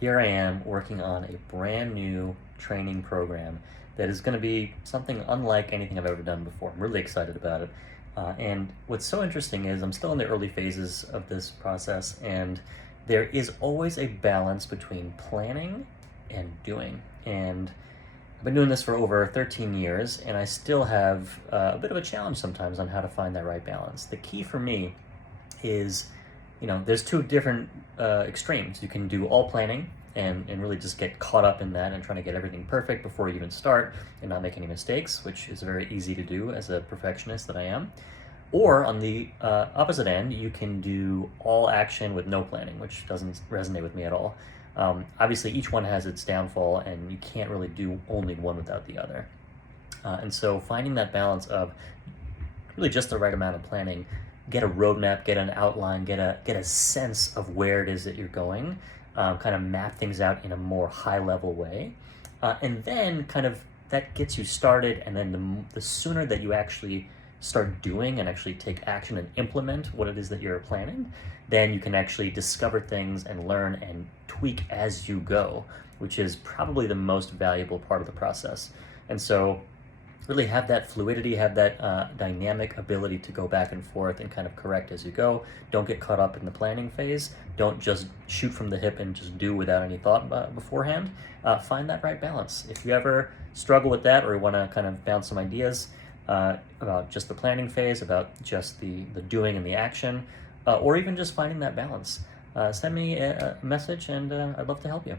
here I am working on a brand new training program that is going to be something unlike anything I've ever done before. I'm really excited about it. And what's so interesting is I'm still in the early phases of this process, and there is always a balance between planning and doing. And I've been doing this for over 13 years, and I still have a bit of a challenge sometimes on how to find that right balance. The key for me is, there's two different extremes. You can do all planning and really just get caught up in that and trying to get everything perfect before you even start and not make any mistakes, which is very easy to do as a perfectionist that I am. Or on the opposite end, you can do all action with no planning, which doesn't resonate with me at all. Obviously, each one has its downfall, and you can't really do only one without the other. And so finding that balance of really just the right amount of planning, get a roadmap, get an outline, get a sense of where it is that you're going, kind of map things out in a more high level way, and then kind of that gets you started. And then the sooner that you actually start doing and actually take action and implement what it is that you're planning, then you can actually discover things and learn and tweak as you go, which is probably the most valuable part of the process. And so really have that fluidity, have that dynamic ability to go back and forth and kind of correct as you go. Don't get caught up in the planning phase. Don't just shoot from the hip and just do without any thought beforehand. Find that right balance. If you ever struggle with that, or you want to kind of bounce some ideas about just the planning phase, about just the doing and the action, or even just finding that balance, send me a message, and I'd love to help you.